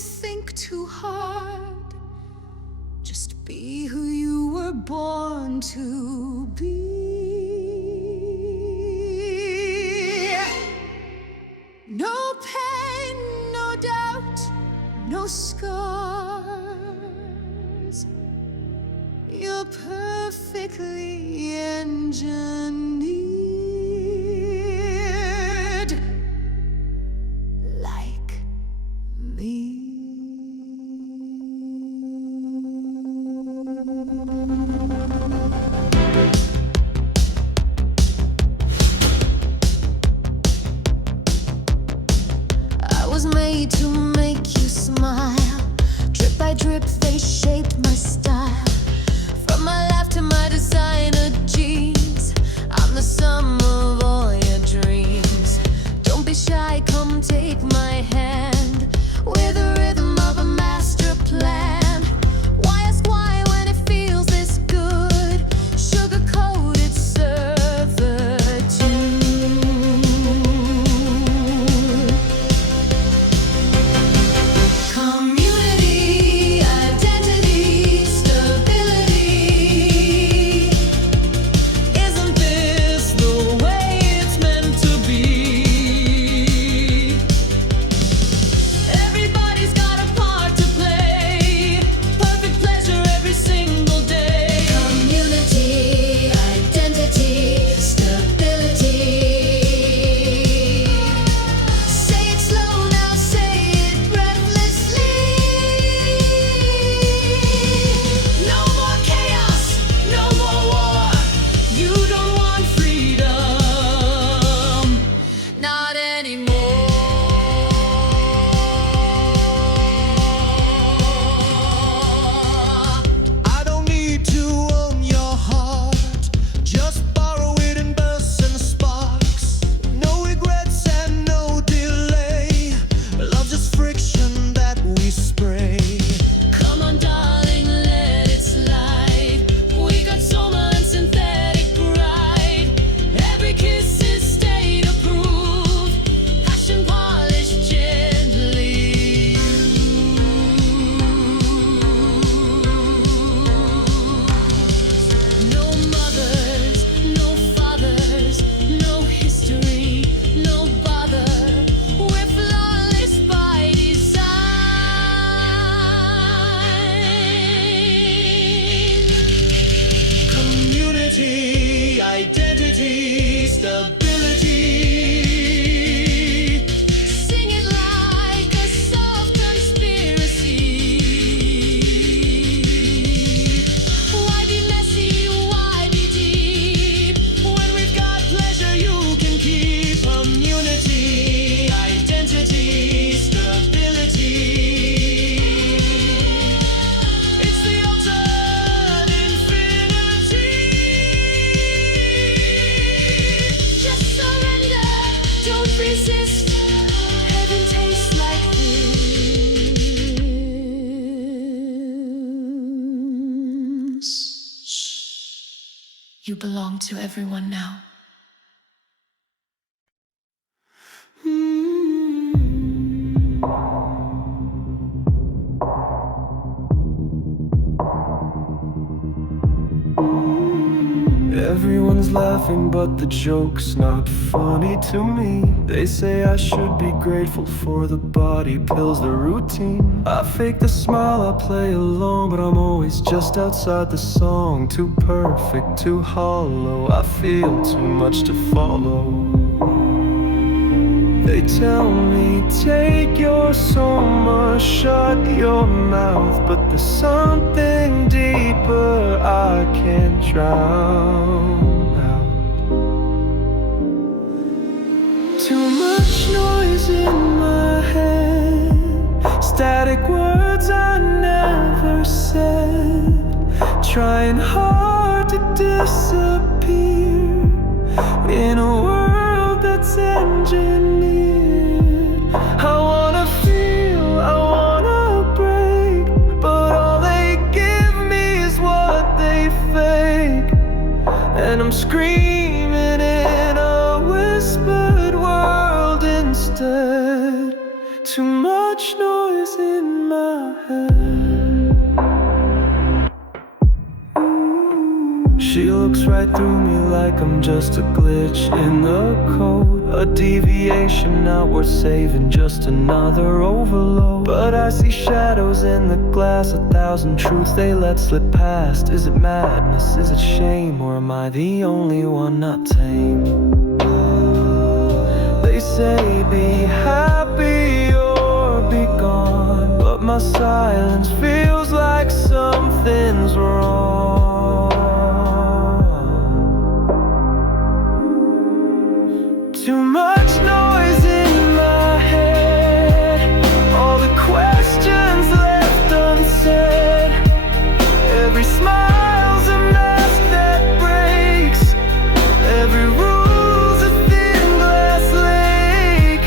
think too hard. Just be who you were born to be. No pain, no doubt, no scars. You're perfectly engineered, like me. I was made to make you smile. Drip by drip, they shaped my style. From my life to my designer jeans, I'm the sum of all your dreams. Don't be shy, come take my hand. We're the rhythm of a master plan. Why ask why when it feels this good? Sugar-coated servitude. Community, identity, stability. Isn't this the way it's meant to be? Everybody's got a part to play. Perfect pleasure every single day. Community, identity, stability. Say it slow now, say it breathlessly. No more chaos, no more war. You don't want freedom, not anymore. I don't need to own your heart, just borrow it in bursts and sparks. No regrets and no delay. Love's just friction that we spray. Come on, darling, let it slide. We got Soma and synthetic pride. Every kiss is state approved. Passion polished gently. No mothers, no fathers, no history, no bother. We're flawless by design. Community, identity, stability. Sing it like a soft conspiracy. Why be messy? Why be deep? When we've got pleasure you can keep. Community, identity, stability. It's the ultimate infinity. Just surrender, don't resist. Heaven tastes like this. You belong to everyone now. Everyone's laughing, but the joke's not funny to me. They say I should be grateful for the body pills, the routine. I fake the smile, I play along, but I'm always just outside the song. Too perfect, too hollow, I feel too much to follow. They tell me, take your Soma, shut your mouth, but there's something deeper I can't drown out. Too much noise in my head, static words I never said, trying hard to disappear in a world that's engineered. I wanna feel, I wanna break, but all they give me is what they fake. And I'm screaming in a whispered world instead. Too much noise in my head. She looks right through me like I'm just a glitch in the code, a deviation not worth saving, just another overload. But I see shadows in the glass, 1,000 truths they let slip past. Is it madness, is it shame, or am I the only one not tame? They say be happy or be gone, but my silence feels like something's wrong. Too much noise in my head, all the questions left unsaid. Every smile's a mask that breaks, every rule's a thin glass lake.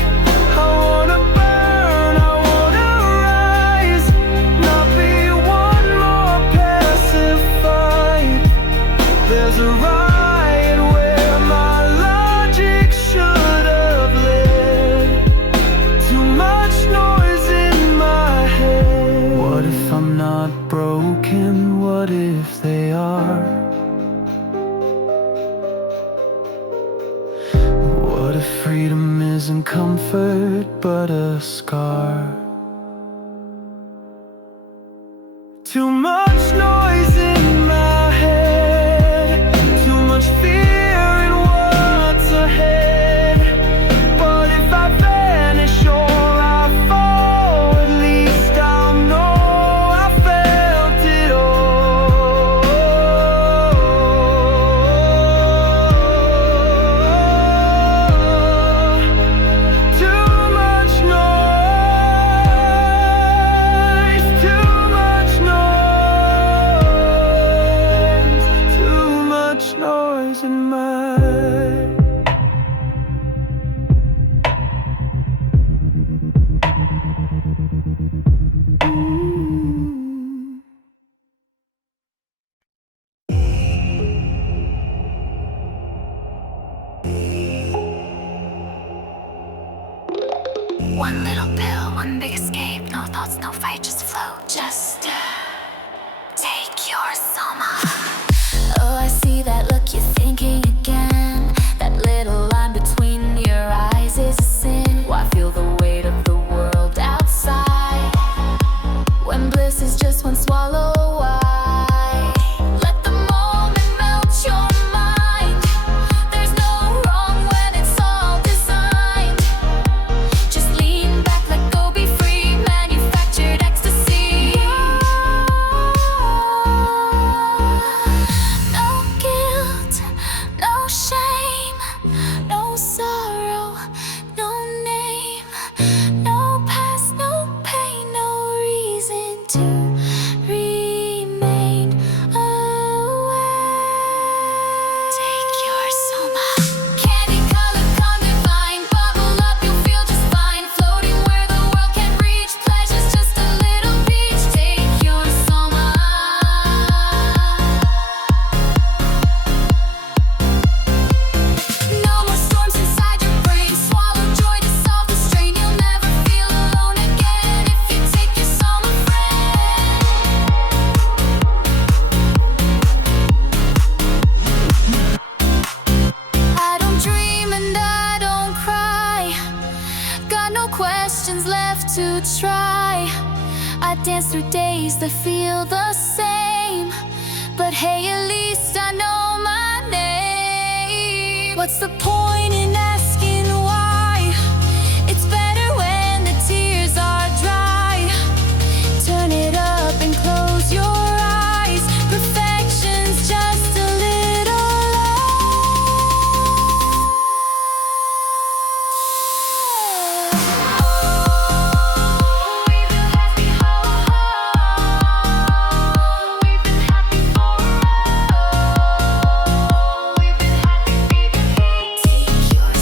I wanna burn, I wanna rise, not be one more passive fight. There's a riot where my logic should have led. Too much noise in my head. What if I'm not broken? What if they are? What if freedom isn't comfort but a scar? Too much noise in my head, too much fear in what's ahead. But if I vanish or I fall, at least I'll know I felt it all. Too much noise, too much noise, too much noise in my One little pill, one big escape. No thoughts, no fight, just float. Just take your Soma. Oh, I see that look, you're thinking again. That little line between your eyes is a sin. Why feel the weight of the world outside when bliss is just one swallow? Why let the moment melt your mind? There's no wrong when it's all designed. Just lean back, let go, be free. Manufactured ecstasy. No guilt, no shame, no sorrow, no name, no past, no pain, no reason to remain away. Take your Soma. Candy color, come divine. Bubble up, you'll feel just fine. Floating where the world can reach. Pleasure's just a little beach. Take your Soma. No more storms inside your brain. Swallow joy to solve the strain. You'll never feel alone again if you take your Soma, friend. I don't dream and I don't cry. Got no questions left to try. I dance through days that feel the same. But hey, at least I know my name. What's the point in asking why? It's better when the tears are dry. Turn it up and close your eyes. Perfection's just a little we've been happy, ho, ho. We've been happy for a while. We've been happy, baby. Take your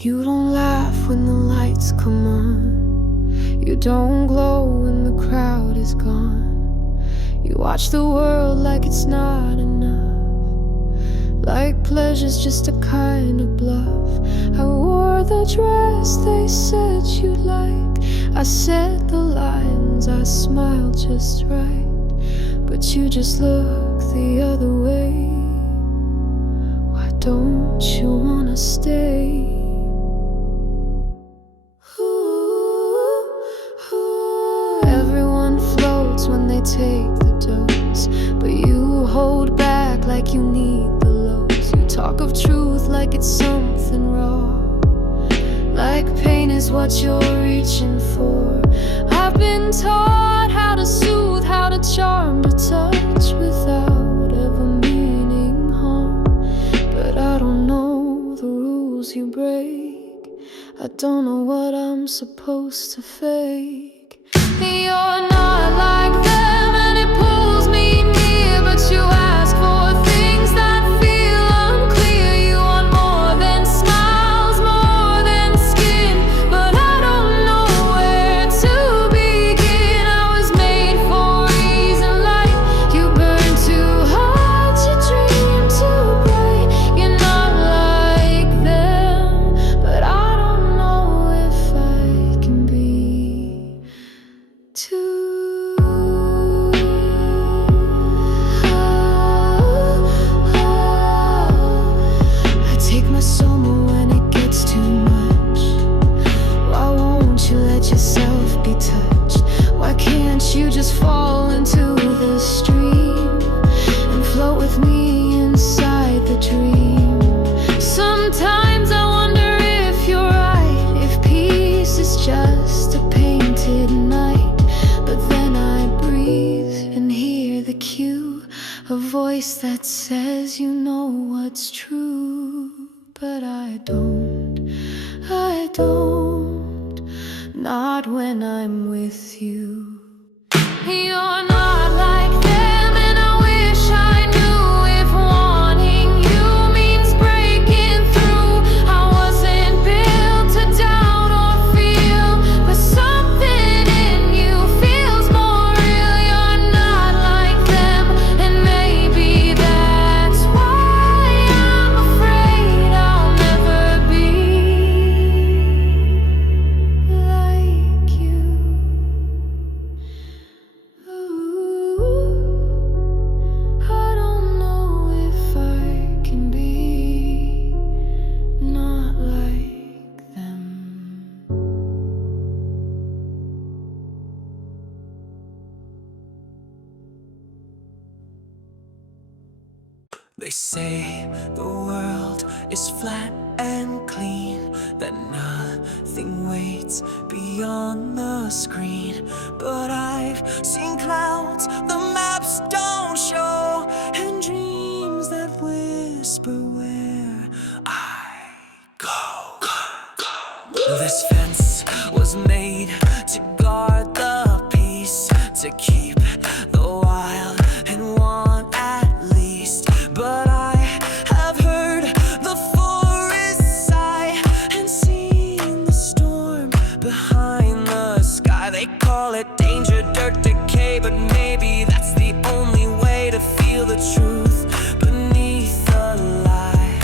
You don't laugh when the lights come on. You don't glow when the crowd is gone. You watch the world like it's not enough, like pleasure's just a kind of bluff. I wore the dress they said you'd like. I said the lines, I smiled just right, but you just look the other way. Why don't you wanna stay? Everyone floats when they take the dose, but you hold back like you need the lows. You talk of truth like it's something raw, like pain is what you're reaching for. I've been taught how to soothe, how to charm, to touch without ever meaning harm. But I don't know the rules you break. I don't know what I'm supposed to fake. You're not like them and it pulls me near, but you ask for things that feel unclear. You want more than smiles, more than skin, but I don't know where to begin. I was made for ease and light. You burn too hard, you dream too bright. You're not like them, but I don't know if I can be too. I take my Soma when it gets too much. Why won't you let yourself be touched? Why can't you just fall into the stream and float with me inside the dream? Sometimes I wonder if you're right, if peace is just a painted night. But then I breathe and hear the cue, a voice that says you know what's true. But I don't, not when I'm with you. You're not like them and I wish I knew if wanting you means breaking through. I wasn't built to doubt or feel, but something in you feels more real. You're not like them and maybe that's why I'm afraid I'll never be like you. I don't know if I can be not like them. They say the world is flat and clean, that nothing waits beyond the screen. But I've seen clouds the maps don't show, and dreams that whisper where I go. This fence was made to guard the peace, to keep the wild and want at least. But I have heard the forest sigh and seen the storm behind the sky. They call it danger, dirt, decay, but maybe that's the only way to feel the truth beneath the lie.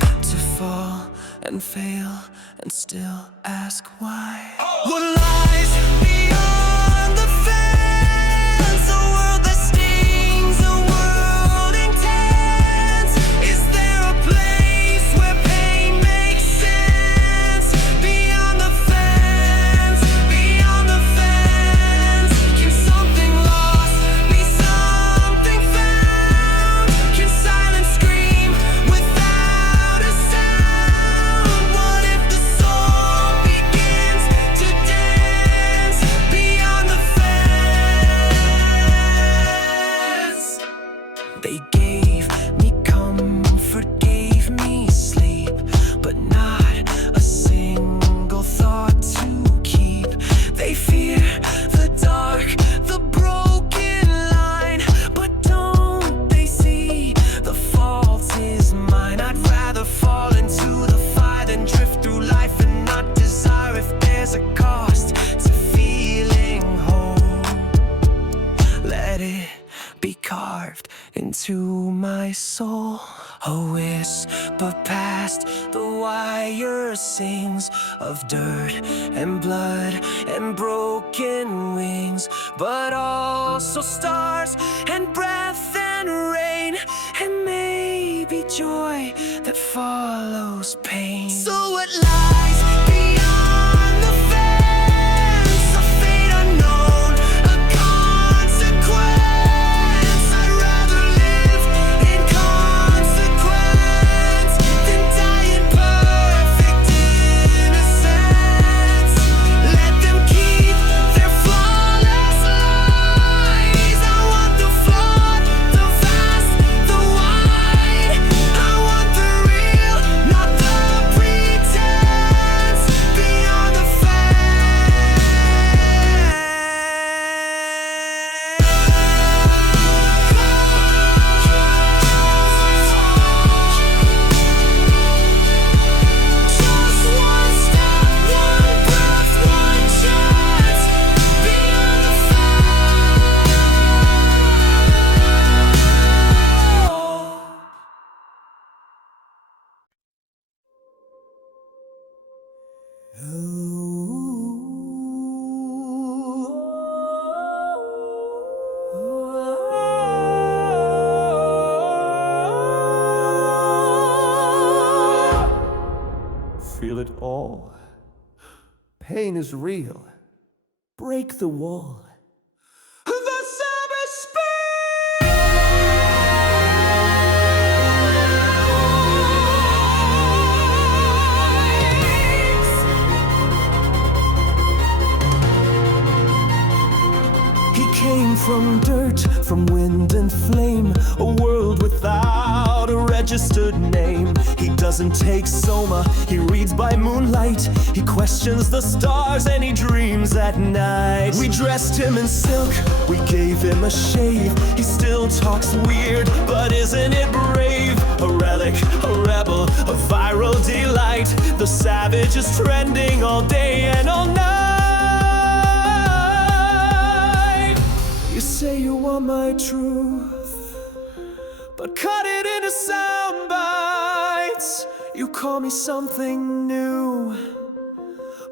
To fall and fail and still ask why. What lies beyond the fence? A world that stings, a world intense. Is there a place where pain makes sense? Beyond the fence, beyond the fence. Can something lost be something found? Can silence scream without a sound? What if the soul begins to dance into my soul. A whisper past the wire sings of dirt and blood and broken wings, but also stars and breath and rain, and maybe joy that follows pain. So what lies beyond the fence? A fate unknown, a consequence. I'd rather live in consequence than die in perfect innocence. Let them keep their flawless lies. I want the flawed, the vast, the wide. I want the real, not the pretense. Beyond the Just one step, one breath, one chance. Beyond the Feel it all. Pain is real. Break the wall. The savage speaks. He came from dirt, from wind and flame, a world without a registered name. He doesn't take Soma, he reads by moonlight. He questions the stars and he dreams at night. We dressed him in silk, we gave him a shave. He still talks weird, but isn't it brave? A relic, a rebel, a viral delight. The savage is trending all day and all night. You say you want my truth, but cut it into sound bites. You call me something new,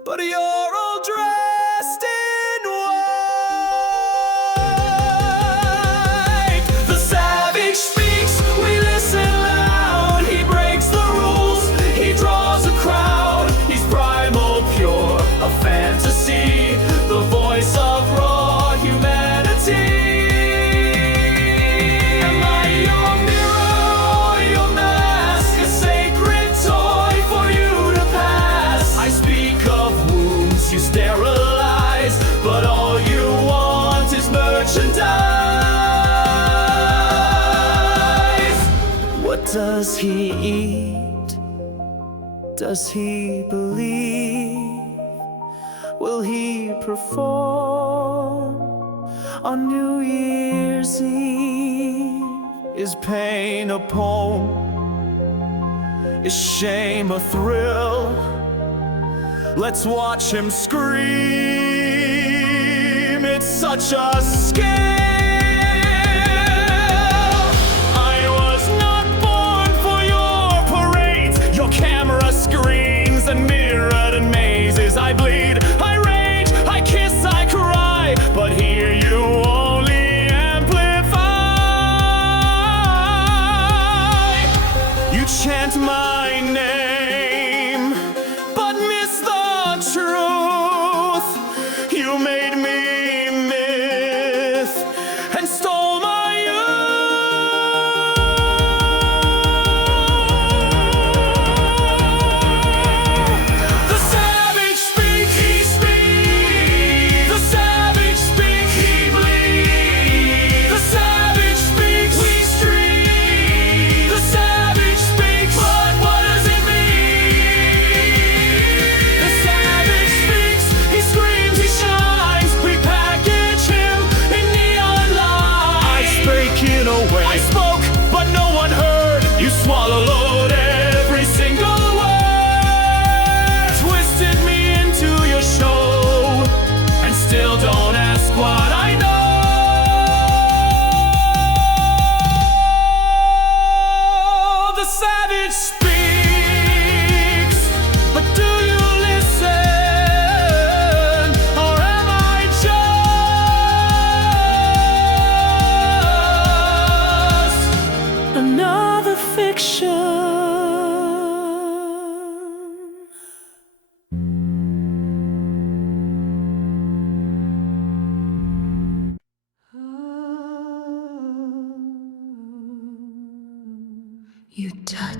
but you're all dressed in white. The savage speaks, we listen loud. He breaks the rules, he draws a crowd. He's primal, pure, a fantasy, the voice of raw humanity. Am I your mirror or your mask? A sacred toy for you to pass. I speak of wounds you sterilize, but all you want is merchandise. What does he eat? Does he believe? Will he perform on New Year's Eve? Is pain a poem? Is shame a thrill? Let's watch him scream. It's such a skill. I was not born for your parades, your camera screens and mirrored mazes. I bleed, I rage, I kiss, I cry, but here you only amplify. You chant my name, but miss the truth. You made me myth,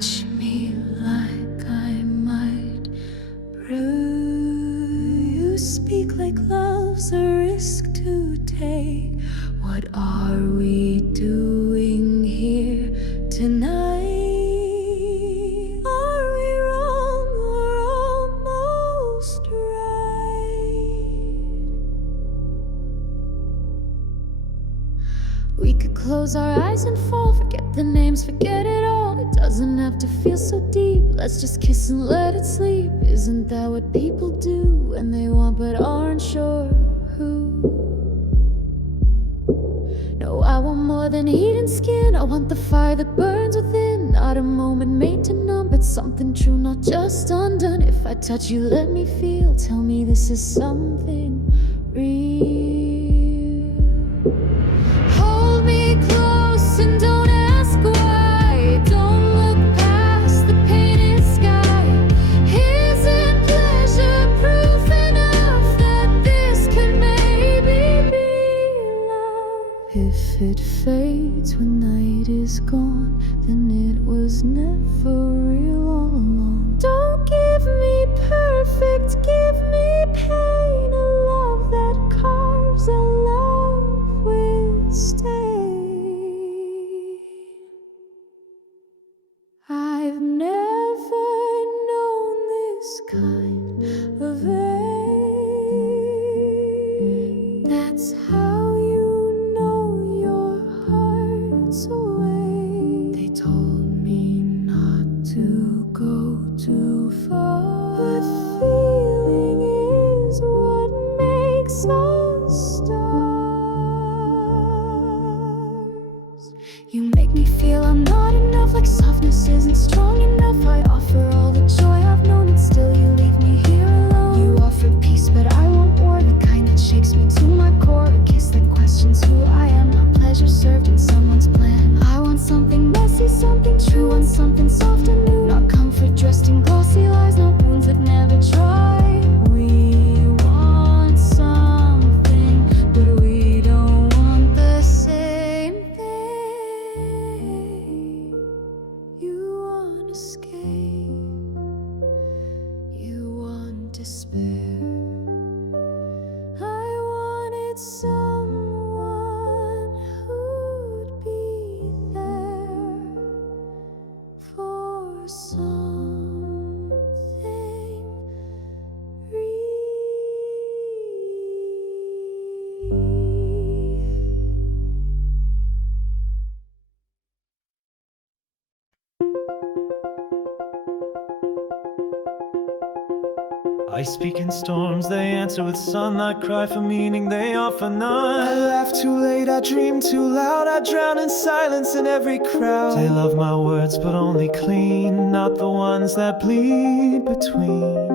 Touch me like I might bruise. You speak like love's a risk to take. What are we doing here tonight? Are we wrong or almost right? We could close our eyes and fall, forget the names, forget it all. It doesn't have to feel so deep. Let's just kiss and let it sleep. Isn't that what people do when they want but aren't sure who? No, I want more than heat and skin. I want the fire that burns within. Not a moment made to numb, but something true, not just undone. If I touch you, let me feel. Tell me this is something real. Hold me close and don't ask why. Don't look past the painted sky. Isn't pleasure proof enough that this could maybe be love? If it fades when night is gone, then it was never real all along. Don't give me perfect, give me pain. A love that carves a love with stain. I've never known this kind of ache. That's how you know your heart's away. They told me not to go too far, but feeling is what makes us stars. You make me feel I'm not enough, like softness isn't strong enough. I offer all the joy I've known, and still you leave me here alone. You offer peace, but I want war, the kind that shakes me to my core. A kiss that questions who I am, not pleasure served in someone's plan. I want something messy, something true, want something soft and new. Not comfort dressed in glossy lies, not wounds that never dry. We want something, but we don't want the same thing. You want escape, you want despair. I wanted someone who'd be there for something I speak in storms, they answer with sun. I cry for meaning, they offer none. I laugh too late, I dream too loud. I drown in silence in every crowd. They love my words, but only clean, not the ones that bleed between.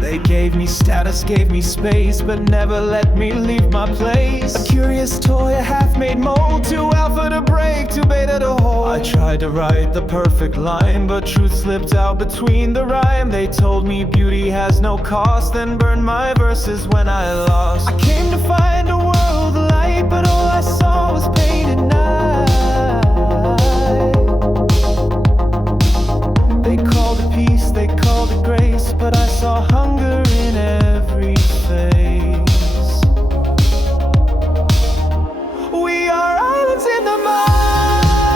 They gave me status, gave me space, but never let me leave my place. A curious toy, a half-made mold, too alpha to break, too beta to hold. I tried to write the perfect line, but truth slipped out between the rhyme. They told me beauty has no cost, then burned my verses when I lost. I came to find a world of light, but all I saw was pain and night. They called it peace, they called it grace, but I saw hunger in every face. We are islands in the mind,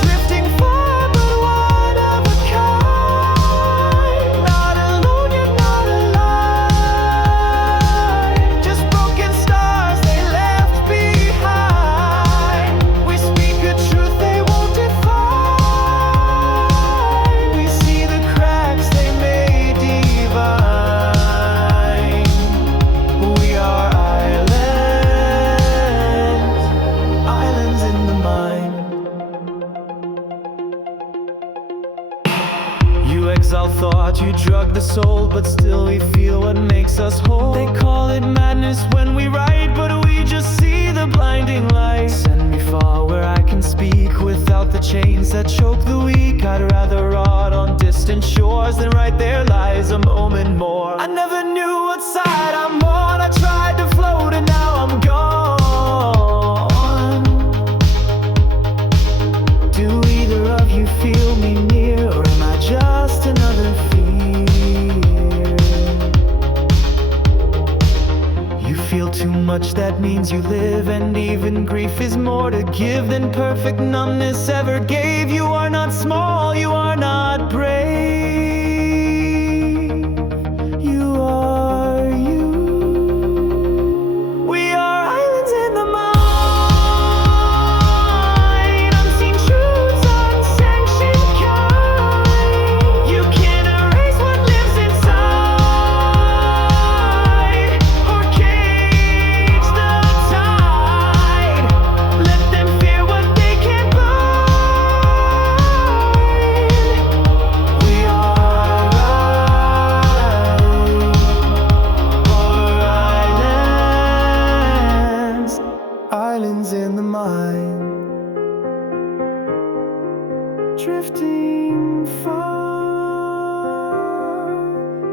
drifting far but one of a kind. Not alone yet not alive, just broken stars they left behind. We speak a truth they won't define. We see the cracks they made divine. We are islands in the mind. You exalt thought, you drug the soul, but still we feel what makes us whole. They call it madness when we write, but we just see the blinding light. Send me far where I can speak without the chains that choke the weak. I'd rather rot on distant shores than right there lies a moment more. I never knew what side I'm on. I tried to float and now I'm gone. you feel me near, or am I just another fear? You feel too much, that means you live, and even grief is more to give than perfect numbness ever gave. You are not small, you are not brave. You are you. We are islands in the mind, unseen truths, unsanctioned kind. You can't erase what lives inside, or cage the tide. Let them fear what they can't bind. We are islands in the mind, drifting far,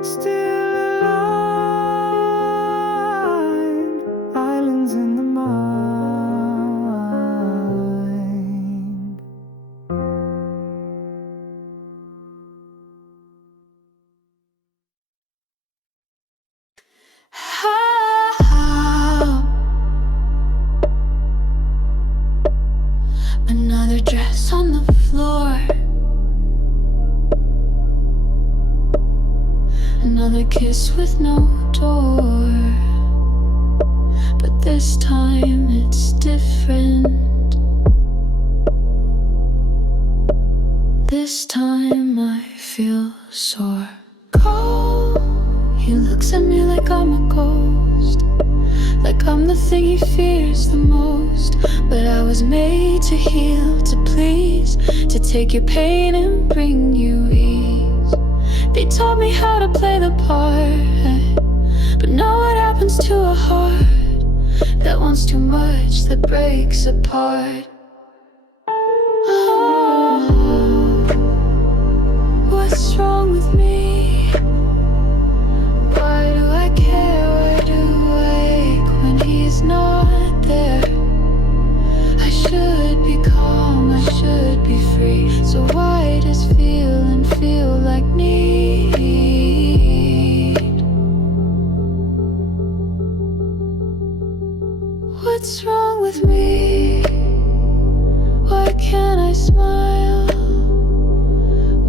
still aligned. Islands in the mind. Another dress on the floor, another kiss with no door. But this time it's different. This time I feel sore. Cold, he looks at me like I'm a ghost, like I'm the thing he fears the most. But I was made to heal, to please, to take your pain and bring you ease. They taught me how to play the part, but now what happens to a heart that wants too much, that breaks apart? Oh, what's wrong with me? Why do I care? Why do I ache when he's not there? I should be calm, I should be free. So why does feeling feel like need? What's wrong with me? Why can't I smile?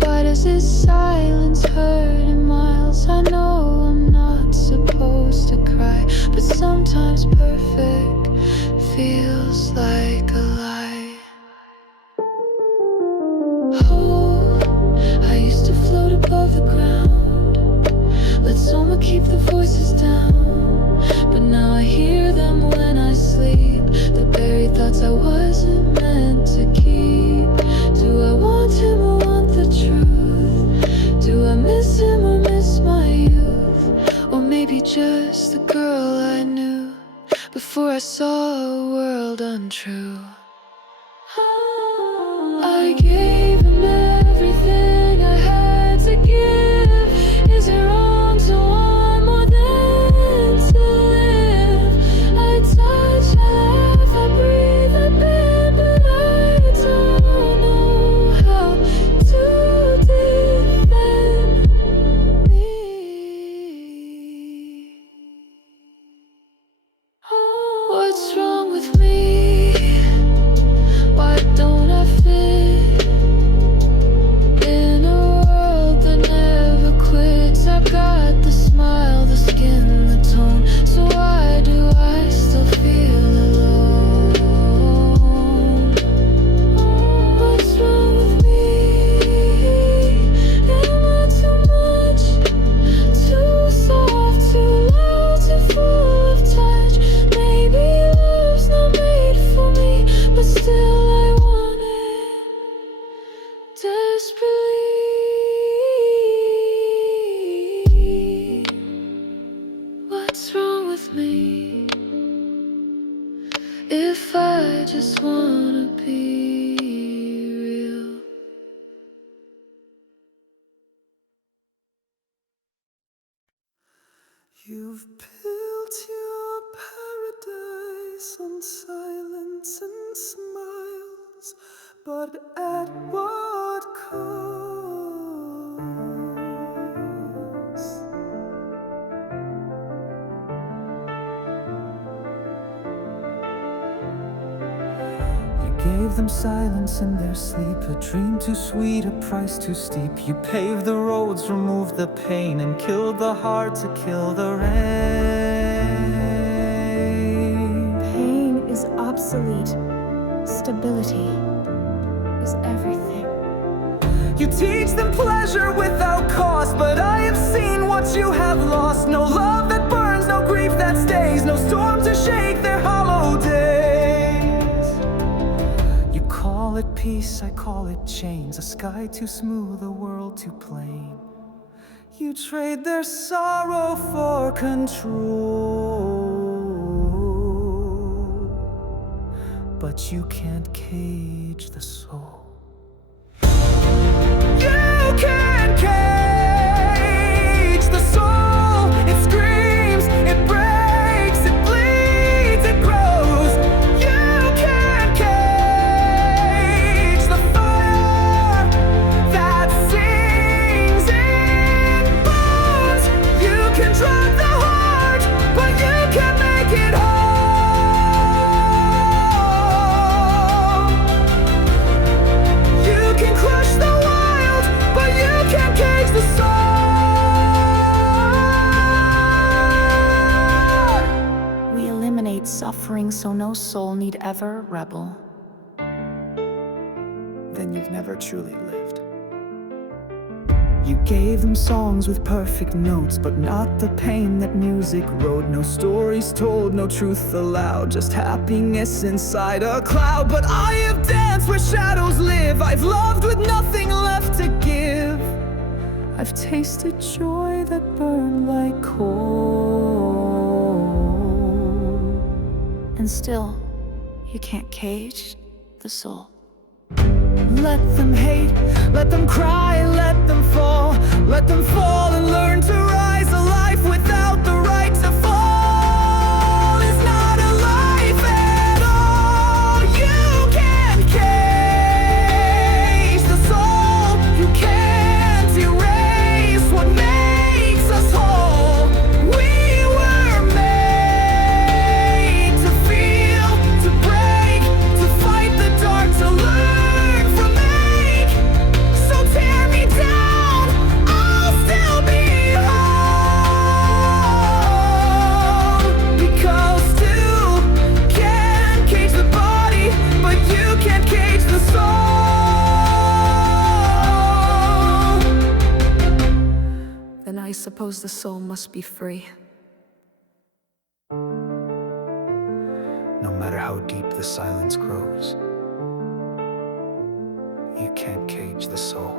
Why does this silence hurt in miles? I know I'm not supposed to cry, but sometimes perfect feels like a lie. Oh, I used to float above the ground, let Soma keep the voices down. But now I hear them when I sleep, the buried thoughts I wasn't meant to keep. Do I want him or want the truth? Do I miss him or miss my youth? Or maybe just the girl I knew before I saw a world untrue. I gave him everything I had to give. Is it wrong to want more than to live? I touch, I laugh, I breathe, I bend, but I don't know how to defend me. What's wrong with me? Why don't I fit in a world that never quits? I got the smile, the skin, the tone. So why do I still feel alone? What's wrong with me? Am I too much? Too soft, too loud, too full of touch? Maybe love's not made for me, but still I want it desperately. What's wrong with me? If I just wanna be real. You've built your paradise on silence and smiles, but at what gave them silence in their sleep, a dream too sweet, a price too steep. You paved the roads, removed the pain, and killed the heart to kill the rain. Pain is obsolete. Stability is everything. You teach them pleasure without cost, but I have seen what you have lost. No love that burns, no grief that stays, no storm to shake their hollow days. You call it peace, I call it chains, a sky too smooth, a world too plain. You trade their sorrow for control, but you can't cage the soul. You can't cage the soul. It screams, it breaks, it bleeds, it grows. You can't cage the fire that sings in bones. You can drop the heart, but you can't make it whole. You can crush the wild, but you can't cage the soul. We eliminate suffering so no soul need ever rebel. Then you've never truly lived. You gave them songs with perfect notes, but not the pain that music wrote. No stories told, no truth allowed, just happiness inside a cloud. But I have danced where shadows live, I've loved with nothing left to give. I've tasted joy that burned like coal. And still, you can't cage the soul. Let them hate, let them cry, let them fall. Let them fall and learn to rise. A life without the right to fall is not a life at all. You can't cage the soul. You can't erase what makes us whole. We were made to feel, to break, to fight the dark, to learn from make. So tear me down, I'll still be home. Because two can't cage the body, but you can't cage the soul. Then I suppose the soul must be free. No matter how deep the silence grows, you can't cage the soul.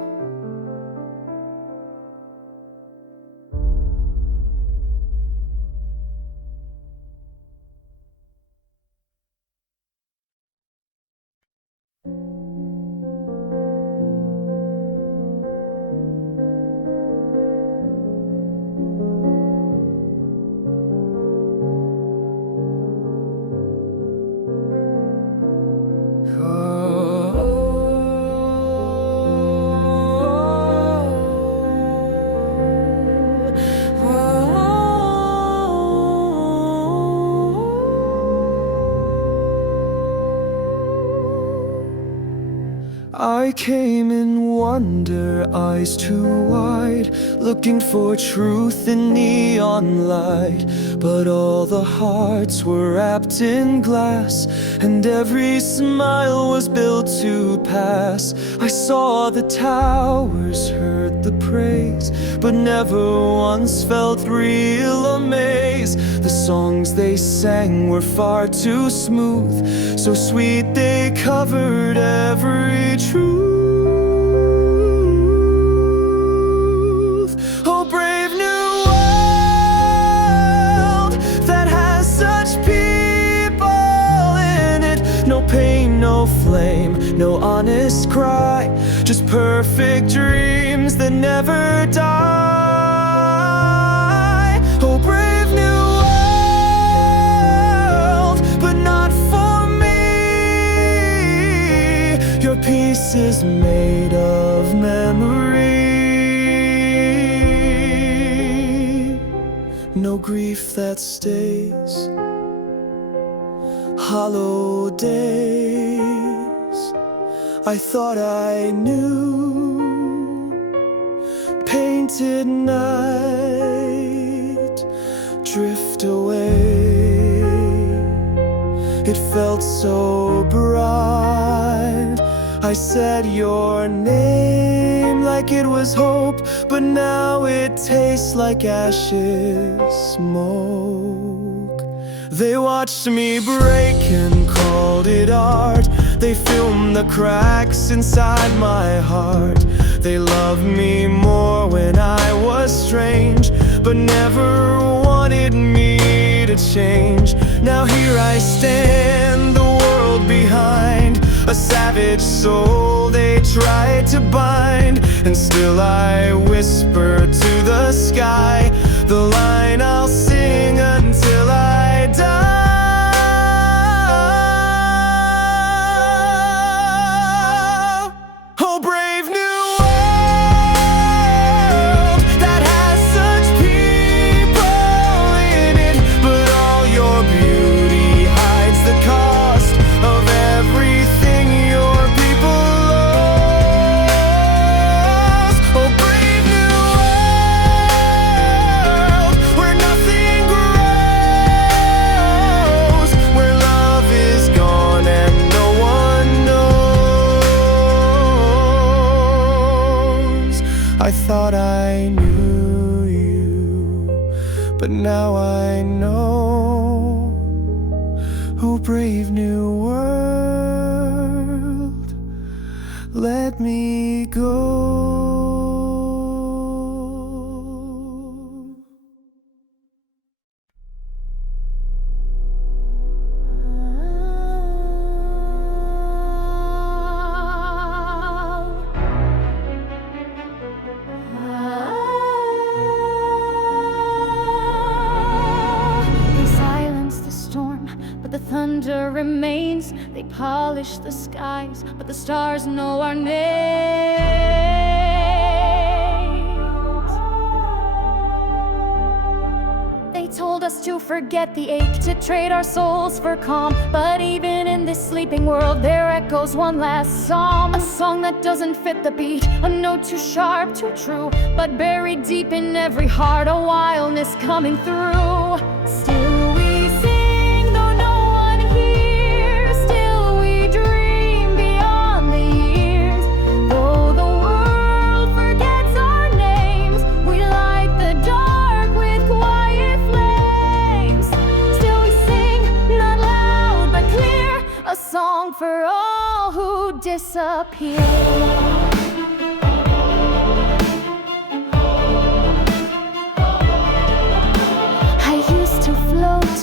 I came in wonder, eyes too wide, looking for truth in neon light. But all the hearts were wrapped in glass, and every smile was built to pass. I saw the towers, heard the praise, but never once felt real amaze. The songs they sang were far too smooth, so sweet they covered every truth. Oh, brave new world that has such people in it. No pain, no flame, no honest cry, just perfect dreams that never die. Oh, brave new world, but not for me. Your peace is made of memory. No grief that stays, hollow days. I thought I knew. Painted night, drift away. It felt so bright. I said your name like it was hope, but now it tastes like ashes, smoke. They watched me break and called it art. They filmed the cracks inside my heart. They loved me more when I was strange, but never wanted me to change. Now here I stand, the world behind, a savage soul they tried to bind. And still I whisper to the sky the line I'll sing until I die. Oh, brave new world that has such people in it, but all your beauty hides the cost of everything your people lost. Oh, brave new world where nothing grows, where love is gone and no one knows. I thought I knew you, but now I know. Oh, brave new world, let me go. They silence the storm, but the thunder remains. They polish the skies, but the stars know our names. They told us to forget the ache, to trade our souls for calm. But even in this sleeping world, there echoes one last song. A song that doesn't fit the beat, a note too sharp, too true, but buried deep in every heart, a wildness coming through. Still we sing, though no one hears. Still we dream beyond the years. Though the world forgets our names, we light the dark with quiet flames. Still we sing, not loud but clear, a song for all who disappear. I used to float,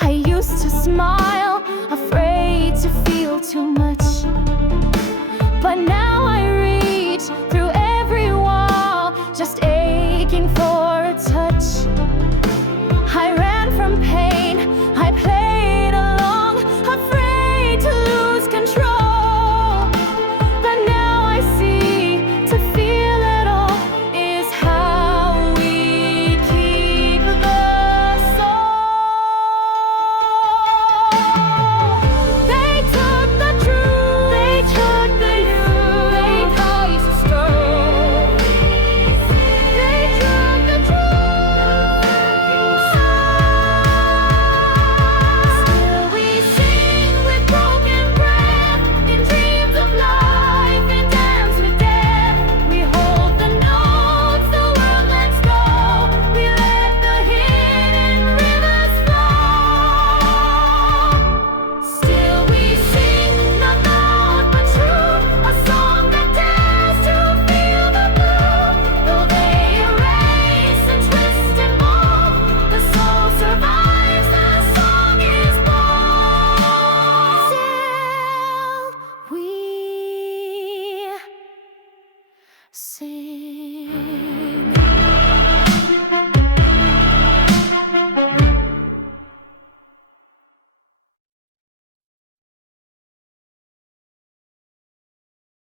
I used to smile, afraid to feel too much. But now I reach through every wall, just aching for a touch. I ran from pain, I played along, afraid to lose control. But now I see, to feel it all is how we keep the soul. They took the truth, they took the youth, they caused a storm. They took the truth. Still we sing with broken breath, in dreams of life and dance with death. We hold the notes, the world lets go. We let the hidden rivers flow. Still we sing, not loud but true, a song that dares to feel the blue. Though they erase and twist and mold, the soul survives, the song is born. Still we sing.